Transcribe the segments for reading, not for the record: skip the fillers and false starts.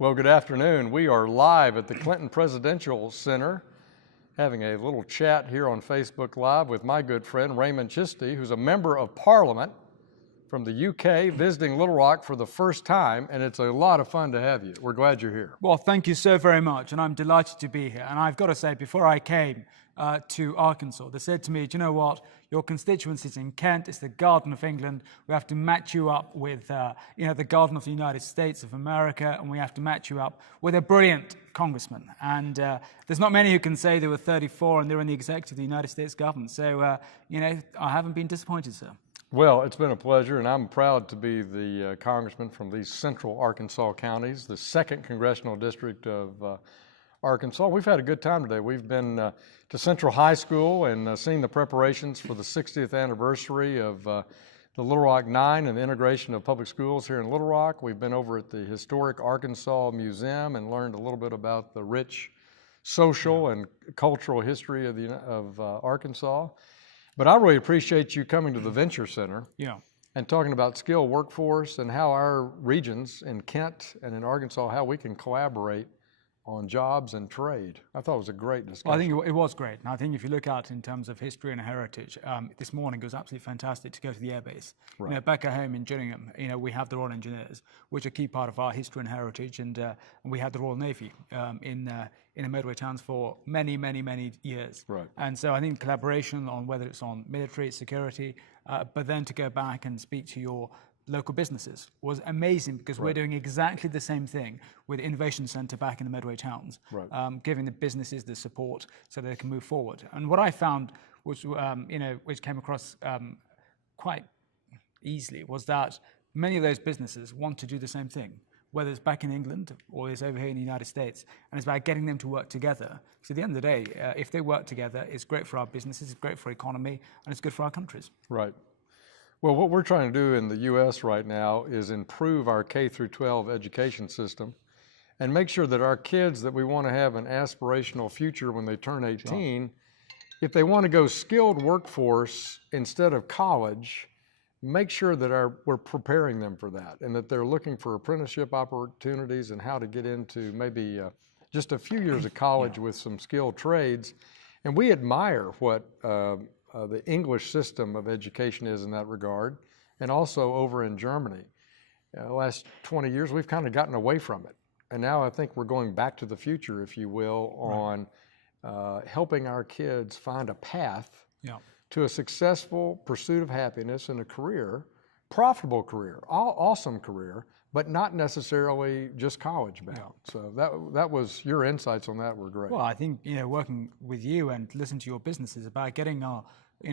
Well, good afternoon. We are live at the Clinton Presidential Center having a little chat here on Facebook Live with my good friend Raymond Chisty, who's a member of Parliament from the UK, visiting Little Rock for the first time, and it's a lot of fun to have you. We're glad you're here. Well, thank you so very much, and I'm delighted to be here. And I've got to say, before I came to Arkansas, they said to me, do you know what? Your constituency is in Kent, it's the Garden of England. We have to match you up with, the Garden of the United States of America, and we have to match you up with a brilliant congressman. And there's not many who can say they were 34 and they're in the executive of the United States government. So, I haven't been disappointed, sir. Well, it's been a pleasure, and I'm proud to be the congressman from these central Arkansas counties, the 2nd Congressional District of Arkansas. We've had a good time today. We've been to Central High School and seen the preparations for the 60th anniversary of the Little Rock 9 and the integration of public schools here in Little Rock. We've been over at the Historic Arkansas Museum and learned a little bit about the rich social and cultural history of Arkansas. But I really appreciate you coming to the Venture Center and talking about skilled workforce and how our regions in Kent and in Arkansas, how we can collaborate on jobs and trade. I thought it was a great discussion. Well, I think it was great. And I think if you look at in terms of history and heritage, this morning it was absolutely fantastic to go to the airbase. Right. Back at home in Gillingham, we have the Royal Engineers, which are a key part of our history and heritage, and we had the Royal Navy in the motorway towns for many, many, many years. Right. And so I think collaboration on whether it's on military, security, but then to go back and speak to your local businesses was amazing, because we're doing exactly the same thing with the Innovation Centre back in the Medway towns, giving the businesses the support so they can move forward. And what I found was, which came across quite easily, was that many of those businesses want to do the same thing, whether it's back in England or it's over here in the United States, and it's about getting them to work together. So at the end of the day, if they work together, it's great for our businesses, it's great for our economy, and it's good for our countries. Right. Well, what we're trying to do in the U.S. right now is improve our K through 12 education system and make sure that our kids that we want to have an aspirational future when they turn 18, if they want to go skilled workforce instead of college, make sure that we're preparing them for that, and that they're looking for apprenticeship opportunities and how to get into maybe just a few years of college with some skilled trades. And we admire what the English system of education is in that regard, and also over in Germany. The last 20 years, we've kind of gotten away from it. And now I think we're going back to the future, if you will, on helping our kids find a path to a successful pursuit of happiness and a career, profitable career, awesome career, but not necessarily just college bound. So that was, your insights on that were great. Well, I think, working with you and listening to your businesses about getting our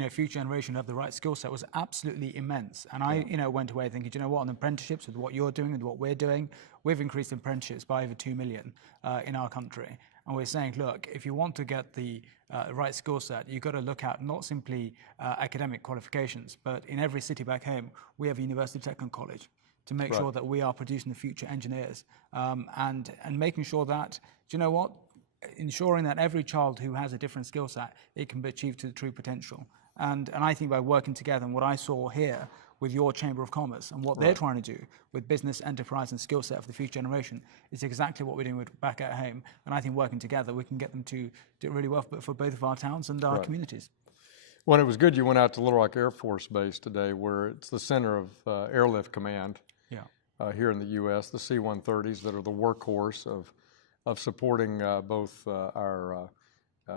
future generation to have the right skill set was absolutely immense. And I went away thinking, you know what, on apprenticeships, with what you're doing and what we're doing, we've increased apprenticeships by over 2 million in our country. And we're saying, look, if you want to get the right skill set, you've got to look at not simply academic qualifications, but in every city back home, we have a university technical college to make sure that we are producing the future engineers, and making sure that, do you know what, ensuring that every child who has a different skill set, it can be achieved to the true potential. And I think by working together, and what I saw here with your Chamber of Commerce and what they're trying to do with business, enterprise and skill set for the future generation is exactly what we're doing back at home. And I think working together, we can get them to do really well for both of our towns and our communities. Well, it was good you went out to Little Rock Air Force Base today, where it's the center of Airlift Command here in the U.S., the C-130s that are the workhorse of supporting both our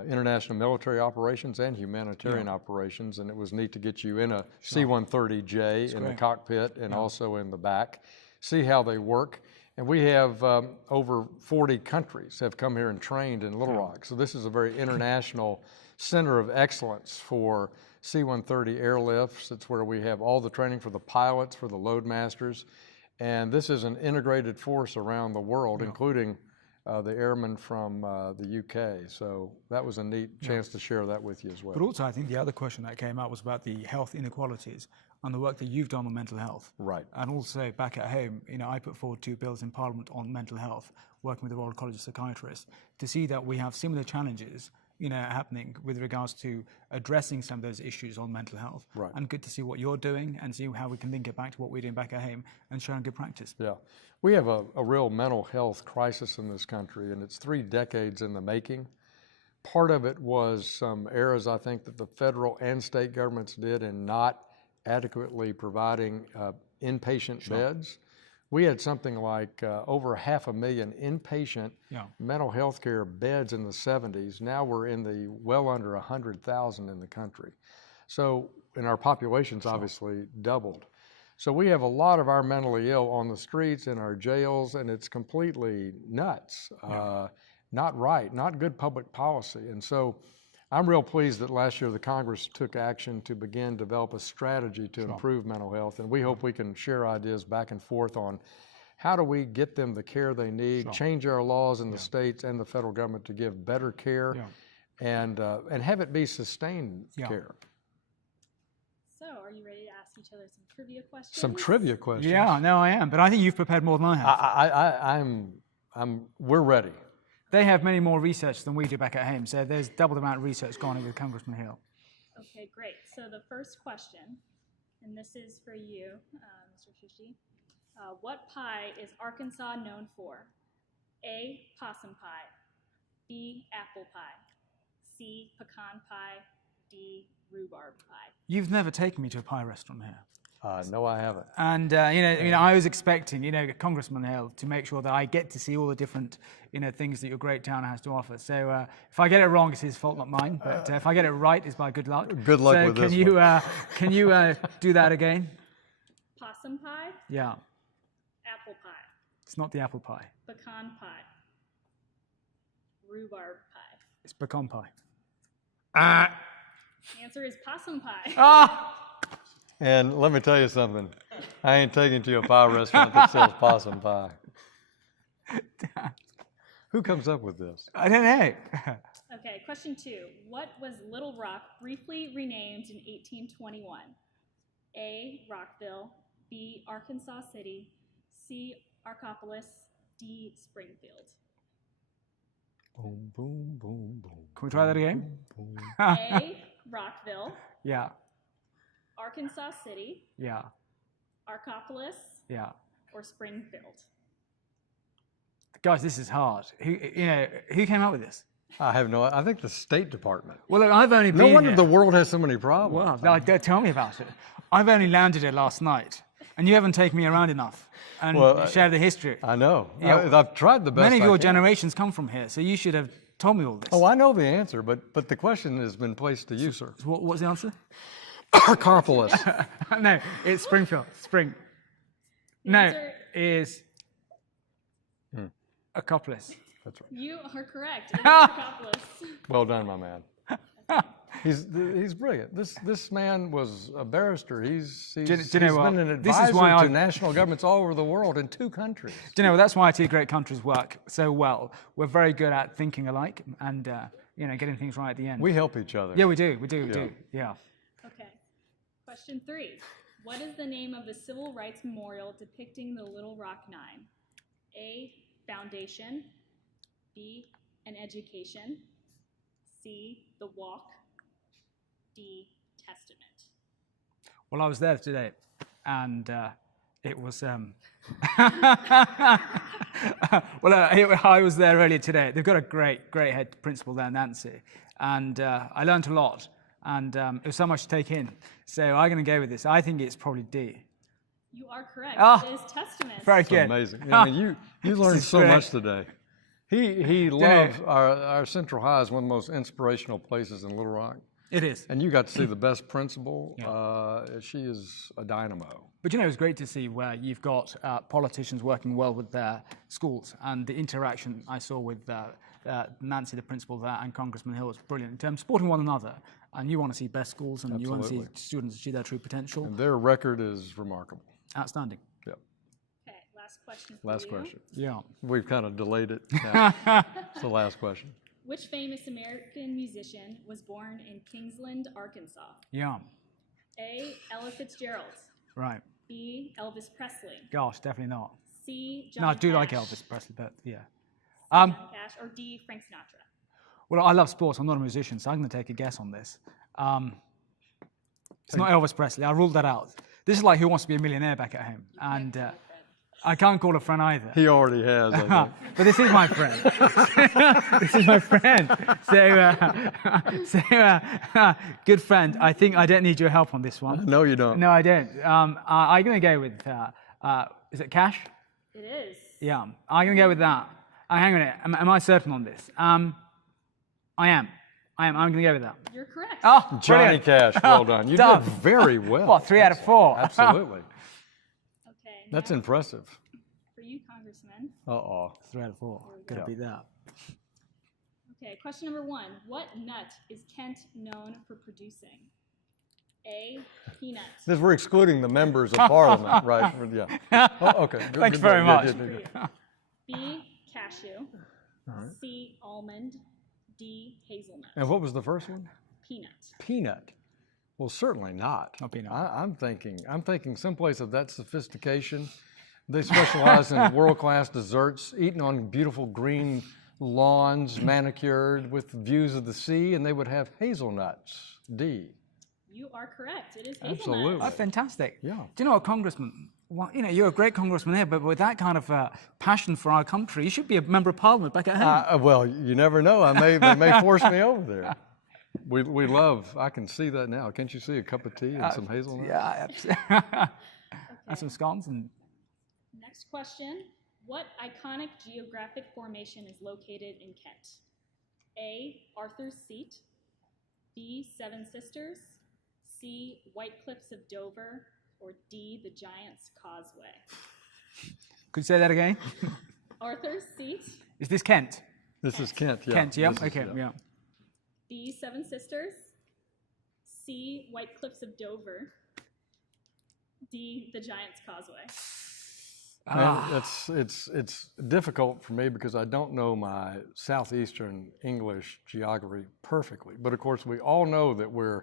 international military operations and humanitarian operations. And it was neat to get you in a C-130J in the cockpit and also in the back, see how they work. And we have over 40 countries have come here and trained in Little Rock. So this is a very international center of excellence for C-130 airlifts. It's where we have all the training for the pilots, for the load masters. And this is an integrated force around the world, including the airmen from the UK. So that was a neat chance to share that with you as well. But also, I think the other question that came out was about the health inequalities and the work that you've done on mental health. Right. And also back at home, I put forward 2 bills in Parliament on mental health, working with the Royal College of Psychiatrists, to see that we have similar challenges happening with regards to addressing some of those issues on mental health. Right. And good to see what you're doing and see how we can link it back to what we're doing back at home and showing good practice. Yeah. We have a real mental health crisis in this country, and it's 3 decades in the making. Part of it was some errors, I think, that the federal and state governments did in not adequately providing inpatient beds. We had something like over 500,000 inpatient mental health care beds in the 70s. Now we're in the well under 100,000 in the country. So, and our population's obviously doubled. So we have a lot of our mentally ill on the streets, in our jails, and it's completely nuts. Not right, not good public policy. And so I'm real pleased that last year the Congress took action to begin to develop a strategy to improve mental health. And we hope we can share ideas back and forth on how do we get them the care they need, change our laws in the states and the federal government to give better care and have it be sustained care. So, are you ready to ask each other some trivia questions? Some trivia questions? Yeah, no, I am. But I think you've prepared more than I have. We're ready. They have many more research than we do back at home, so there's double the amount of research gone in with Congressman Hill. Okay, great. So the first question, and this is for you, Mr. Shushi. What pie is Arkansas known for? A, possum pie, B, apple pie, C, pecan pie, D, rhubarb pie. You've never taken me to a pie restaurant here. No, I haven't. And I was expecting, Congressman Hill, to make sure that I get to see all the different, things that your great town has to offer. So if I get it wrong, it's his fault, not mine. But if I get it right, it's by good luck. Good luck with this one. Can you do that again? Possum pie, Yeah. apple pie, It's not the apple pie. pecan pie, rhubarb pie. It's pecan pie. The answer is possum pie. Ah! And let me tell you something. I ain't taking you to a pie restaurant that sells possum pie. Who comes up with this? I don't know. Okay, question 2. What was Little Rock briefly renamed in 1821? A, Rockville, B, Arkansas City, C, Arcopolis, D, Springfield. Boom, boom, boom, boom. Can we try that again? Boom. A, Rockville, Yeah. Arkansas City, Yeah. Arcopolis, Yeah. or Springfield. Guys, this is hard. Who came up with this? I have no. I think the State Department. Well, look, I've only been No wonder here. the world has so many problems. Well, don't tell me about it. I've only landed here last night, and you haven't taken me around enough and shared the history. I know. Yeah. I've tried the best. Many of I your can. generations come from here, so you should have told me all this. Oh, I know the answer, but the question has been placed to you, sir. What's the answer? Arcopolis. No, it's Springfield. Spring. The No, answer- is Arcopolis. That's right. You are correct. It is Arcopolis. Well done, my man. He's brilliant. This man was a barrister. He's Do you know what? been an This is advisor why to I- national governments all over the world in 2 countries. Do you know, that's why 2 great countries work so well. We're very good at thinking alike and, getting things right at the end. We help each other. Yeah, we do. We do. Yeah. Okay. Question 3. What is the name of the Civil Rights Memorial depicting the Little Rock Nine? A, Foundation, B, An Education, C, The Walk, D, Testament. Well, I was there today, and it was. I was there earlier today. They've got a great head principal there, Nancy, and I learned a lot, and it was so much to take in. So I'm going to go with this. I think it's probably D. You are correct. Ah, It is Testament. Very It's good. amazing. I mean, you learned is so great. much today. He loves our Central High is one of the most inspirational places in Little Rock. It is. And you got to see the best principal. She is a dynamo. But it was great to see where you've got politicians working well with their schools, and the interaction I saw with Nancy, the principal there, and Congressman Hill was brilliant in terms of supporting one another. And you want to see best schools, and you want to see students achieve their true potential. And their record is remarkable. Outstanding. Yep. Okay, last question for Last you. question. Yeah. We've kind of delayed it. Now. It's the last question. Which famous American musician was born in Kingsland, Arkansas? Yeah. A, Ella Fitzgerald, Right. B, Elvis Presley, Gosh, definitely not. C, John No, I do like Cash, Elvis Presley, but yeah. John Cash, or D, Frank Sinatra. Well, I love sports. I'm not a musician, so I'm going to take a guess on this. It's not Elvis Presley. I ruled that out. This is like Who Wants to Be a Millionaire back at home. And I can't call a friend either. He already has, I think. But this is my friend. This is my friend. Good friend. I think I don't need your help on this one. No, you don't. No, I don't. I'm going to go with, is it Cash? It is. Yeah, I'm going to go with that. Hang on a minute. Am I certain on this? I am. I'm going to go with that. You're correct. Oh, Johnny brilliant. Cash, well done. You Done. did very well. What, 3 out of 4? Absolutely. Okay. That's now impressive. for you, Congressman. 3 out of 4. Gotta beat that. Okay, question number 1. What nut is Kent known for producing? A, peanut. This we're excluding the members of Parliament, right? Yeah. Oh, okay. Good, Thanks good, very good, much. good, good, good. B, cashew. C, almond. D, hazelnut. And what was the first one? Peanut. Peanut. Well, certainly not. Not peanut. I'm thinking someplace of that sophistication. They specialize in world-class desserts, eaten on beautiful green lawns, manicured with views of the sea, and they would have hazelnuts. D. You are correct. It is hazelnut. Absolutely. Oh, fantastic. Yeah. Do you know what, Congressman? Well, you know, you're a great congressman here, but with that kind of passion for our country, you should be a member of Parliament back at home. Well, you never know. They may force me over there. We love. I can see that now. Can't you see a cup of tea and some hazelnuts? Yeah, and some scones and. Next question. What iconic geographic formation is located in Kent? A, Arthur's Seat. B, Seven Sisters. C, White Cliffs of Dover. Or D, the Giant's Causeway. Could you say that again? Arthur's Seat. Is this Kent? This is Kent. Yeah. Kent, yeah. This is- Okay, yeah. B, Seven Sisters. C, White Cliffs of Dover. D, the Giant's Causeway. And it's difficult for me because I don't know my southeastern English geography perfectly. But of course, we all know that we're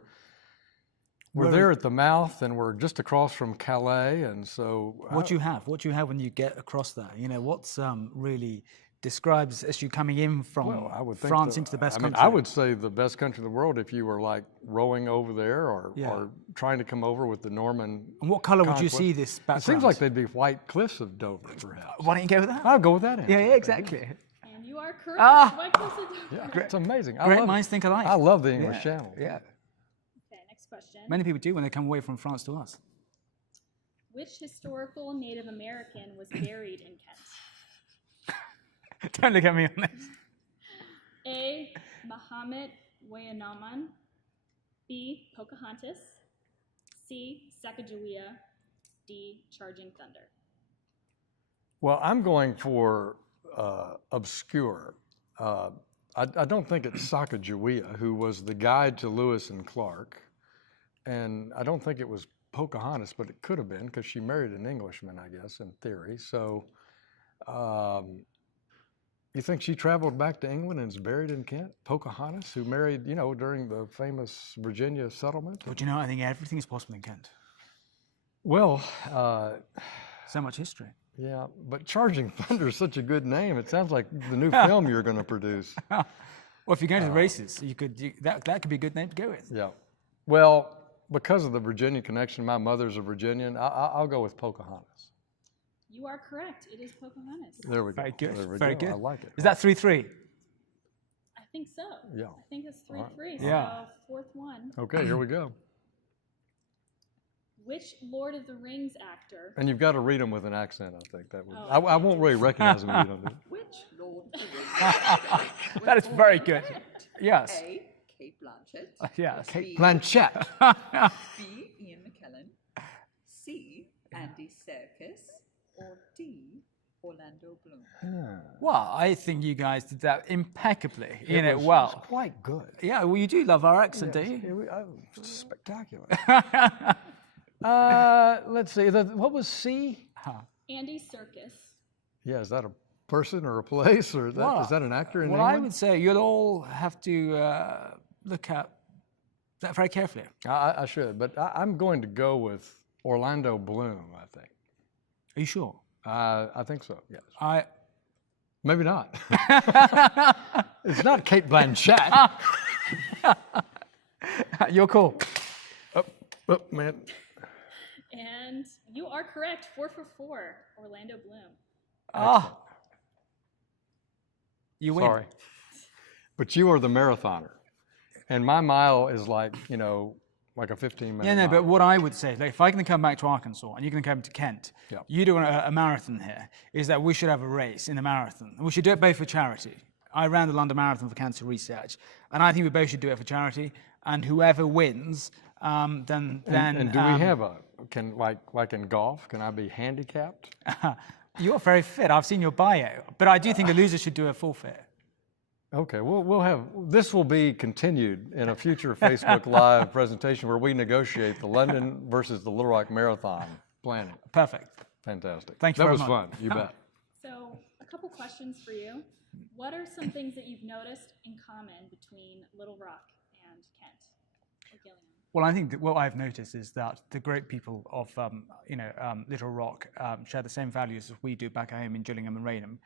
there at the mouth, and we're just across from Calais, and so. What do you have? What do you have when you get across there? You know, what's really describes as you coming in from I would think France into the best country? I would say the best country in the world if you were like rowing over there or trying to come over with the Norman. And what colour would you conquest. see this background? It seems like they'd be white cliffs of Dover, perhaps. Why don't you go with that? I'll go with that answer. Yeah, exactly. And you are correct. Ah! White Cliffs of Dover. Yeah, it's amazing. Great minds think alike. I love the English Channel. Yeah. Okay, next question. Many people do when they come away from France to us. Which historical Native American was buried in Kent? Don't look at me on this. A, Muhammad Wayanaman. B, Pocahontas. C, Sacagawea. D, Charging Thunder. Well, I'm going for obscure. I don't think it's Sacagawea, who was the guide to Lewis and Clark. And I don't think it was Pocahontas, but it could have been because she married an Englishman, I guess, in theory. So you think she traveled back to England and is buried in Kent? Pocahontas, who married, during the famous Virginia settlement? But you know, I think everything is possible in Kent. Well, So much history. yeah, but Charging Thunder is such a good name. It sounds like the new film you're going to produce. Well, if you're going to the races, that could be a good name to go with. Yeah. Well, because of the Virginia connection, my mother's a Virginian, I'll go with Pocahontas. You are correct. It is Pocahontas. There we go. Very good. There we Very go. good. I like it. Is that 3-3? I think so. Yeah. I think it's 3-3. right. So Yeah. fourth one. Okay, here we go. Which Lord of the Rings actor? And you've got to read them with an accent, I think. That would. Oh, I won't really recognize them if you don't do it. Which Lord of the Rings? That is very good. Yes. A. Kate Blanchett. Yes. B. Blanchett. B. Ian McKellen. C. Andy Serkis. Or D. Orlando Bloom. Well, I think you guys did that impeccably. It was Well. quite good. Yeah, well, you do love our accent, do you? Yeah, spectacular. Let's see. What was C? Andy Serkis. Yeah, is that a person or a place, or is that an actor in Well, England? I would say you'll all have to look at that very carefully. I should, but I'm going to go with Orlando Bloom, I think. Are you sure? I think so, yes. Maybe not. It's not Kate Blanchett. Your call. Oh, man. And you are correct. 4 for 4. Orlando Bloom. Ah. You win. Sorry. But you are the marathoner. And my mile is like, like a 15-minute Yeah, no, mile. but what I would say, like, if I can come back to Arkansas and you can come to Kent, Yeah. you doing a marathon here, is that we should have a race in the marathon. We should do it both for charity. I ran the London Marathon for Cancer Research, and I think we both should do it for charity. And whoever wins, then. And do we have like in golf, can I be handicapped? You're very fit. I've seen your bio, but I do think a loser should do a forfeit. Okay, this will be continued in a future Facebook Live presentation where we negotiate the London versus the Little Rock Marathon planning. Perfect. Fantastic. Thank you very much. That was fun, you bet. So, a couple questions for you. What are some things that you've noticed in common between Little Rock and Kent or Gillingham? Well, I think that what I've noticed is that the great people of Little Rock share the same values as we do back home in Gillingham and Raynham.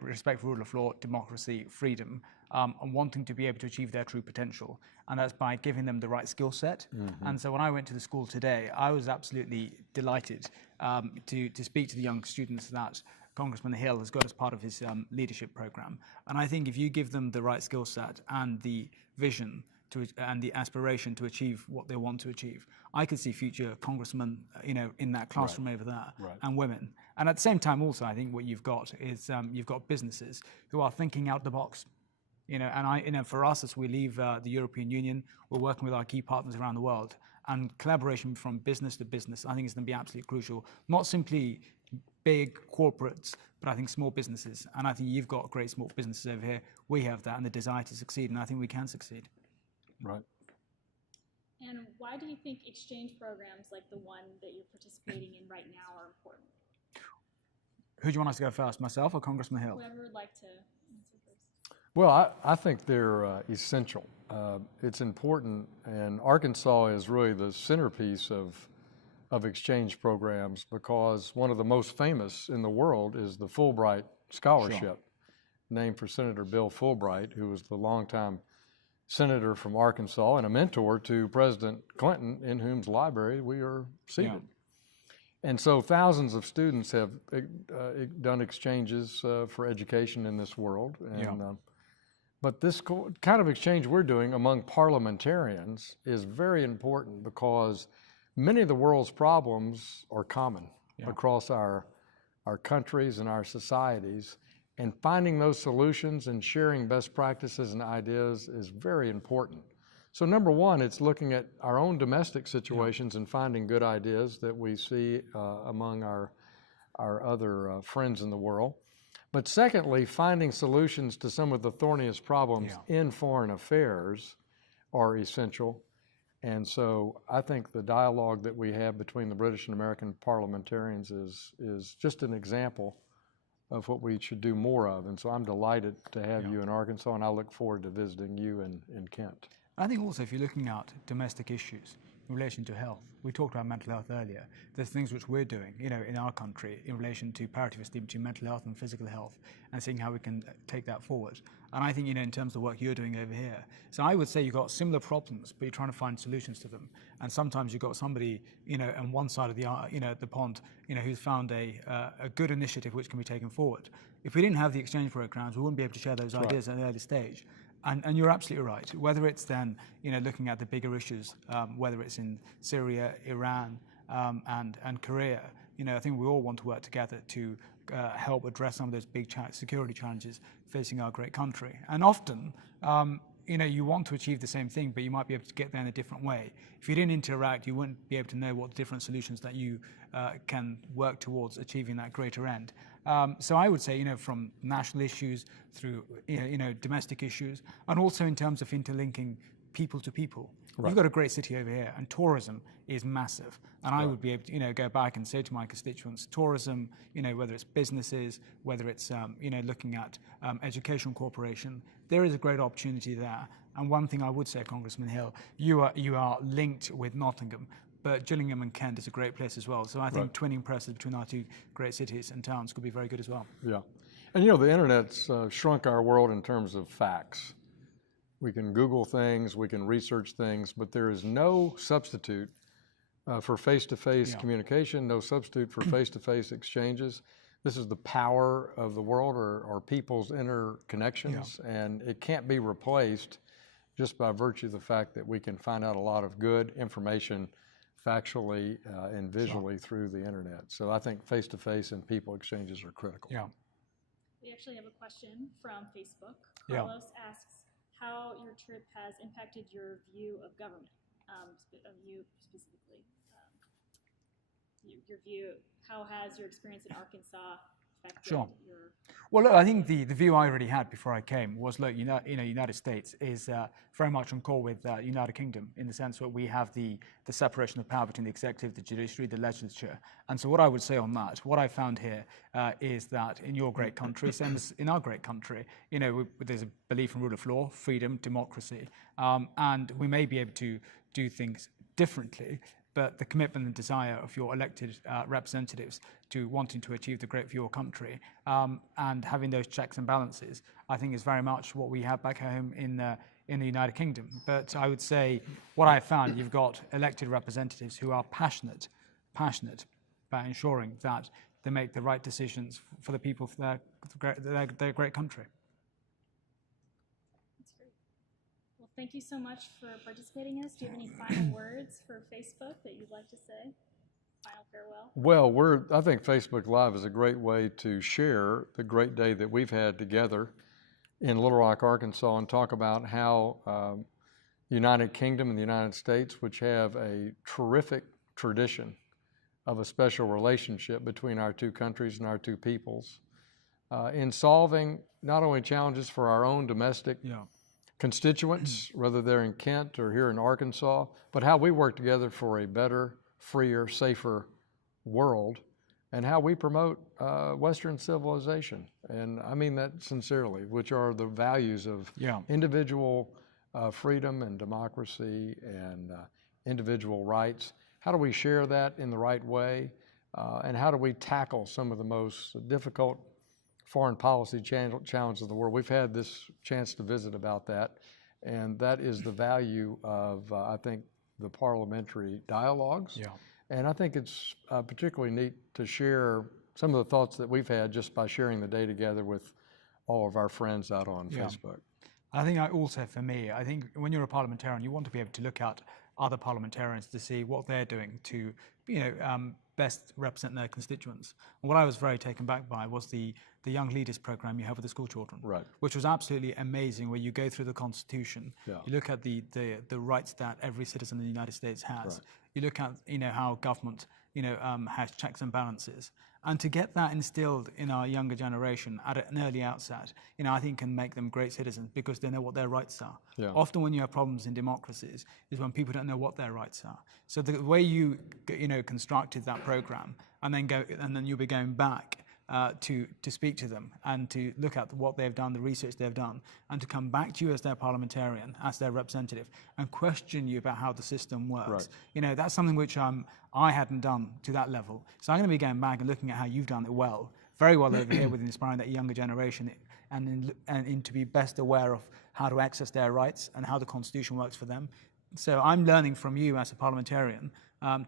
Respect for rule of law, democracy, freedom, and wanting to be able to achieve their true potential. And that's by giving them the right skill set. Mm-hmm. And so when I went to the school today, I was absolutely delighted to speak to the young students that Congressman Hill has got as part of his leadership program. And I think if you give them the right skill set and the vision and the aspiration to achieve what they want to achieve, I could see future congressmen, in that classroom over there, and women. And at the same time, also, I think what you've got is you've got businesses who are thinking out the box. And for us, as we leave the European Union, we're working with our key partners around the world, and collaboration from business to business, I think, is going to be absolutely crucial. Not simply big corporates, but I think small businesses. And I think you've got great small businesses over here. We have that, and the desire to succeed, and I think we can succeed. Right. And why do you think exchange programs like the one that you're participating in right now are important? Who do you want us to go first, myself or Congressman Hill? Whoever would like to answer first. Well, I think they're essential. It's important, and Arkansas is really the centerpiece of exchange programs because one of the most famous in the world is the Fulbright Scholarship, named for Senator Bill Fulbright, who was the longtime senator from Arkansas and a mentor to President Clinton, in whose library we are seated. Yeah. And so thousands of students have done exchanges for education in this world. And, but this kind of exchange we're doing among parliamentarians is very important because many of the world's problems are common across our countries and our societies. And finding those solutions and sharing best practices and ideas is very important. So number one, it's looking at our own domestic situations and finding good ideas that we see among our other friends in the world. But secondly, finding solutions to some of the thorniest problems in foreign affairs are essential. And so I think the dialogue that we have between the British and American parliamentarians is just an example of what we should do more of. And so I'm delighted to have you in Arkansas, and I look forward to visiting you in Kent. I think also if you're looking at domestic issues in relation to health, we talked about mental health earlier. There's things which we're doing, in our country in relation to parity of esteem between mental health and physical health, and seeing how we can take that forward. And I think, in terms of the work you're doing over here, so I would say you've got similar problems, but you're trying to find solutions to them. And sometimes you've got somebody, on one side of the pond, who's found a good initiative which can be taken forward. If we didn't have the exchange programs, we wouldn't be able to share those ideas at an early stage. And you're absolutely right. Whether it's then, looking at the bigger issues, whether it's in Syria, Iran, and Korea, I think we all want to work together to help address some of those big security challenges facing our great country. And often, you want to achieve the same thing, but you might be able to get there in a different way. If you didn't interact, you wouldn't be able to know what different solutions that you can work towards achieving that greater end. So I would say, from national issues through, domestic issues, and also in terms of interlinking people to people. Right. You've got a great city over here, and tourism is massive. And I would be able to, go back and say to my constituents, tourism, whether it's businesses, whether it's, looking at education corporation, there is a great opportunity there. And one thing I would say, Congressman Hill, you are linked with Nottingham, but Gillingham and Kent is a great place as well. So I think twinning presses between our two great cities and towns could be very good as well. Yeah. And the internet's shrunk our world in terms of facts. We can Google things, we can research things, but there is no substitute for face-to-face communication, no substitute for face-to-face exchanges. This is the power of the world or people's interconnections, and it can't be replaced just by virtue of the fact that we can find out a lot of good information factually and visually through the internet. So I think face-to-face and people exchanges are critical. Yeah. We actually have a question from Facebook. Yeah. Carlos asks how your trip has impacted your view of government, of you specifically. Your view, how has your experience in Arkansas affected your... Well, look, I think the view I already had before I came was, look, United States is very much on call with United Kingdom in the sense that we have the separation of power between the executive, the judiciary, the legislature. And so what I would say on that, what I found here is that in your great country, same as in our great country, there's a belief in rule of law, freedom, democracy, and we may be able to do things differently, but the commitment and desire of your elected representatives to wanting to achieve the great for your country and having those checks and balances, I think is very much what we have back home in the United Kingdom. But I would say what I found, you've got elected representatives who are passionate about ensuring that they make the right decisions for the people of their great country. Thank you so much for participating in this. Do you have any final words for Facebook that you'd like to say? Final farewell? Well, I think Facebook Live is a great way to share the great day that we've had together in Little Rock, Arkansas, and talk about how United Kingdom and the United States, which have a terrific tradition of a special relationship between our two countries and our two peoples, in solving not only challenges for our own domestic constituents, whether they're in Kent or here in Arkansas, but how we work together for a better, freer, safer world, and how we promote Western civilization. And I mean that sincerely, which are the values of individual freedom and democracy and individual rights. How do we share that in the right way? And how do we tackle some of the most difficult foreign policy challenges of the world? We've had this chance to visit about that, and that is the value of, I think, the parliamentary dialogues. And I think it's particularly neat to share some of the thoughts that we've had just by sharing the day together with all of our friends out on Facebook. I think also for me, I think when you're a parliamentarian, you want to be able to look at other parliamentarians to see what they're doing to, best represent their constituents. And what I was very taken back by was the Young Leaders program you have with the school children, which was absolutely amazing, where you go through the Constitution, you look at the rights that every citizen in the United States has, you look at how government has checks and balances, and to get that instilled in our younger generation at an early outset, I think can make them great citizens because they know what their rights are. Often when you have problems in democracies is when people don't know what their rights are. So the way you constructed that program, and then you'll be going back to speak to them and to look at what they've done, the research they've done, and to come back to you as their parliamentarian, as their representative, and question you about how the system works. That's something which I hadn't done to that level. So I'm going to be going back and looking at how you've done it very well over here with inspiring that younger generation and to be best aware of how to access their rights and how the Constitution works for them. So I'm learning from you as a parliamentarian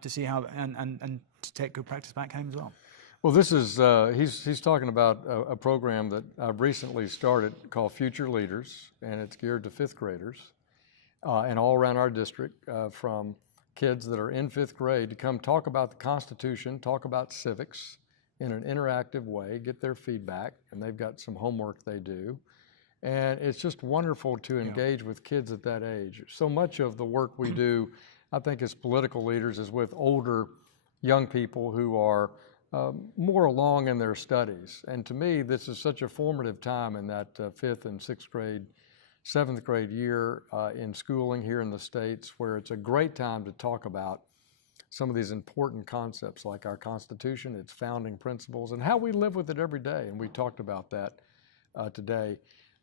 to see how and to take good practice back home as well. Well, this is, he's talking about a program that I've recently started called Future Leaders, and it's geared to fifth graders and all around our district, from kids that are in fifth grade to come talk about the Constitution, talk about civics in an interactive way, get their feedback, and they've got some homework they do. And it's just wonderful to engage with kids at that age. So much of the work we do, I think, as political leaders is with older young people who are more along in their studies. And to me, this is such a formative time in that fifth and sixth grade, seventh grade year in schooling here in the States, where it's a great time to talk about some of these important concepts like our Constitution, its founding principles, and how we live with it every day. And we talked about that today.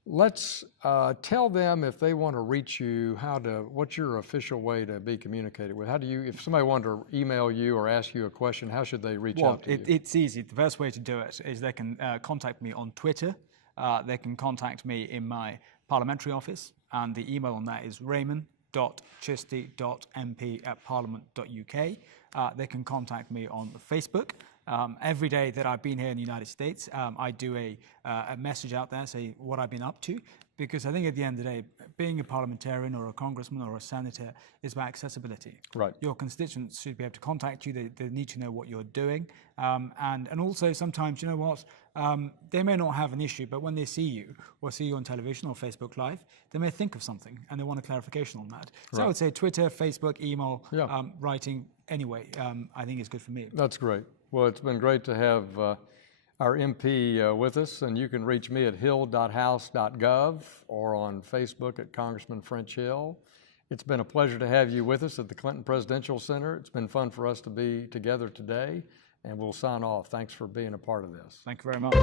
let's tell them if they want to reach you, what's your official way to be communicated with? How do you, if somebody wanted to email you or ask you a question, how should they reach out to you? It's easy. The best way to do it is they can contact me on Twitter. They can contact me in my parliamentary office, and the email on that is raymond.chisty.mp@parliament.uk. They can contact me on Facebook. Every day that I've been here in the United States, I do a message out there, say what I've been up to, because I think at the end of the day, being a parliamentarian or a congressman or a senator is about accessibility. Right. Your constituents should be able to contact you. They need to know what you're doing. And also sometimes, you know what, they may not have an issue, but when they see you or see you on television or Facebook Live, they may think of something and they want a clarification on that. So I would say Twitter, Facebook, email, writing, anyway, I think is good for me. That's great. Well, it's been great to have our MP with us, and you can reach me at hill.house.gov or on Facebook at Congressman French Hill. It's been a pleasure to have you with us at the Clinton Presidential Center. It's been fun for us to be together today, and we'll sign off. Thanks for being a part of this. Thank you very much.